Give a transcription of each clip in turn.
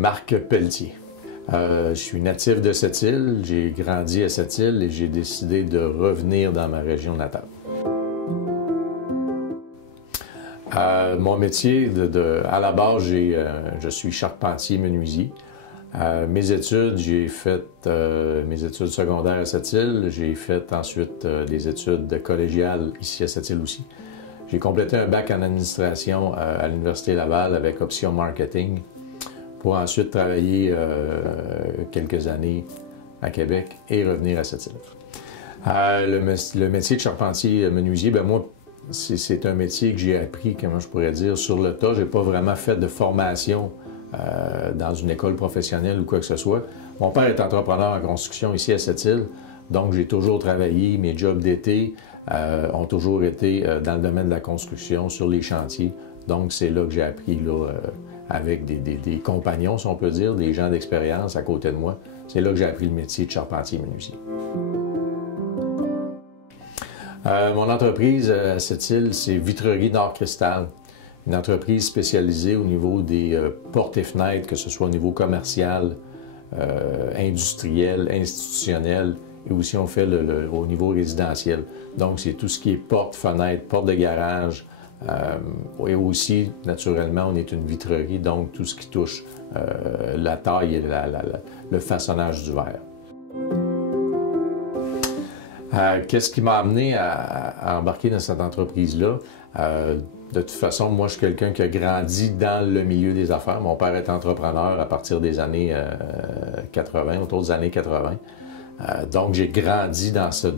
Marc Pelletier. Je suis natif de cette île, j'ai grandi à cette île et j'ai décidé de revenir dans ma région natale. Mon métier, à la base, je suis charpentier menuisier. Mes études, j'ai fait mes études secondaires à cette île. J'ai fait ensuite des études collégiales ici à cette île aussi. J'ai complété un bac en administration à l'Université Laval avec option marketing pour ensuite travailler quelques années à Québec et revenir à cette île. Le métier de charpentier menuisier, ben moi, c'est un métier que j'ai appris, comment je pourrais dire, sur le tas. Je n'ai pas vraiment fait de formation dans une école professionnelle ou quoi que ce soit. Mon père est entrepreneur en construction ici à cette île, donc j'ai toujours travaillé. Mes jobs d'été ont toujours été dans le domaine de la construction, sur les chantiers. Donc c'est là que j'ai appris, là, avec des compagnons, si on peut dire, des gens d'expérience à côté de moi. C'est là que j'ai appris le métier de charpentier menuisier. Mon entreprise à cette île, c'est Vitrerie Nord-Cristal, une entreprise spécialisée au niveau des portes et fenêtres, que ce soit au niveau commercial, industriel, institutionnel, et aussi on fait au niveau résidentiel. Donc c'est tout ce qui est portes, fenêtres, portes de garage, et aussi, naturellement, on est une vitrerie, donc tout ce qui touche la taille et le façonnage du verre. Qu'est-ce qui m'a amené à embarquer dans cette entreprise-là? De toute façon, moi, je suis quelqu'un qui a grandi dans le milieu des affaires. Mon père est entrepreneur à partir des années 80, autour des années 80. Donc, j'ai grandi dans ce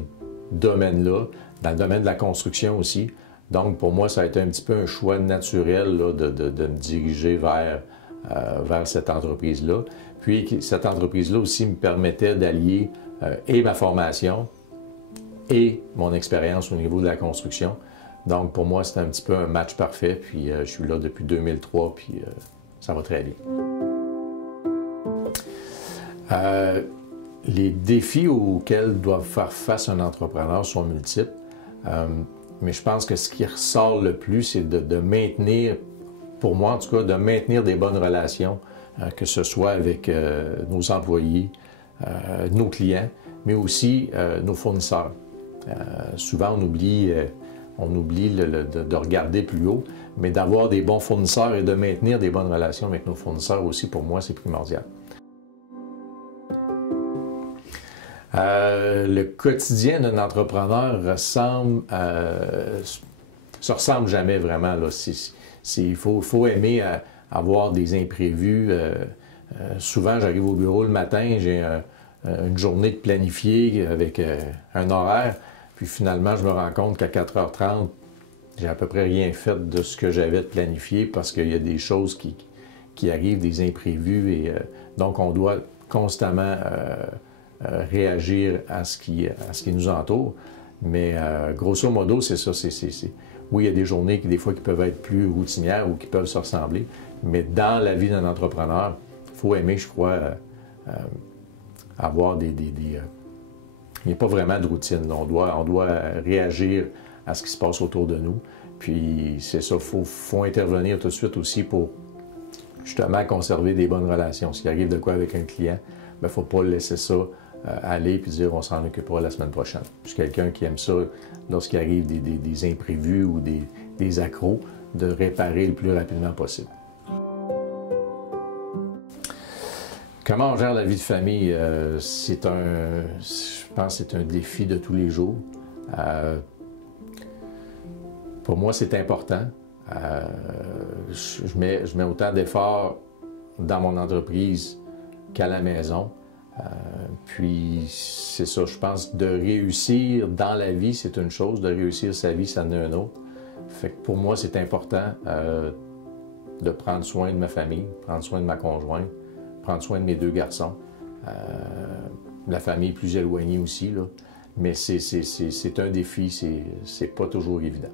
domaine-là, dans le domaine de la construction aussi. Donc, pour moi, ça a été un petit peu un choix naturel là, de me diriger vers cette entreprise-là. Puis, cette entreprise-là aussi me permettait d'allier et ma formation et mon expérience au niveau de la construction. Donc, pour moi, c'était un petit peu un match parfait. Puis, je suis là depuis 2003, puis ça va très bien. Les défis auxquels doit faire face un entrepreneur sont multiples. Mais je pense que ce qui ressort le plus, c'est de maintenir, pour moi en tout cas, de maintenir des bonnes relations, que ce soit avec nos employés, nos clients, mais aussi nos fournisseurs. Souvent, on oublie de regarder plus haut, mais d'avoir des bons fournisseurs et de maintenir des bonnes relations avec nos fournisseurs aussi, pour moi, c'est primordial. Le quotidien d'un entrepreneur se ressemble jamais vraiment. Il faut aimer avoir des imprévus. Souvent, j'arrive au bureau le matin, j'ai une journée de planifiée avec un horaire, puis finalement, je me rends compte qu'à 4h30, j'ai à peu près rien fait de ce que j'avais de planifié parce qu'il y a des choses qui arrivent, des imprévus, et donc on doit constamment réagir à ce qui nous entoure. Mais grosso modo, c'est ça. Oui, il y a des journées des fois qui peuvent être plus routinières ou qui peuvent se ressembler, mais dans la vie d'un entrepreneur, il faut aimer, je crois, avoir il n'y a pas vraiment de routine. On doit réagir à ce qui se passe autour de nous. Puis c'est ça, il faut intervenir tout de suite aussi pour justement conserver des bonnes relations. S'il arrive de quoi avec un client, il ne faut pas laisser ça aller et dire on s'en occupera la semaine prochaine. Je suis quelqu'un qui aime ça lorsqu'il arrive des imprévus ou des accros, de réparer le plus rapidement possible. Comment on gère la vie de famille? Je pense que c'est un défi de tous les jours. Pour moi, c'est important. Je mets autant d'efforts dans mon entreprise qu'à la maison. Puis c'est ça, je pense, de réussir dans la vie, c'est une chose, de réussir sa vie, ça en est une autre. Fait que pour moi, c'est important de prendre soin de ma famille, prendre soin de ma conjointe, prendre soin de mes 2 garçons. La famille est plus éloignée aussi, là. Mais c'est un défi, c'est pas toujours évident.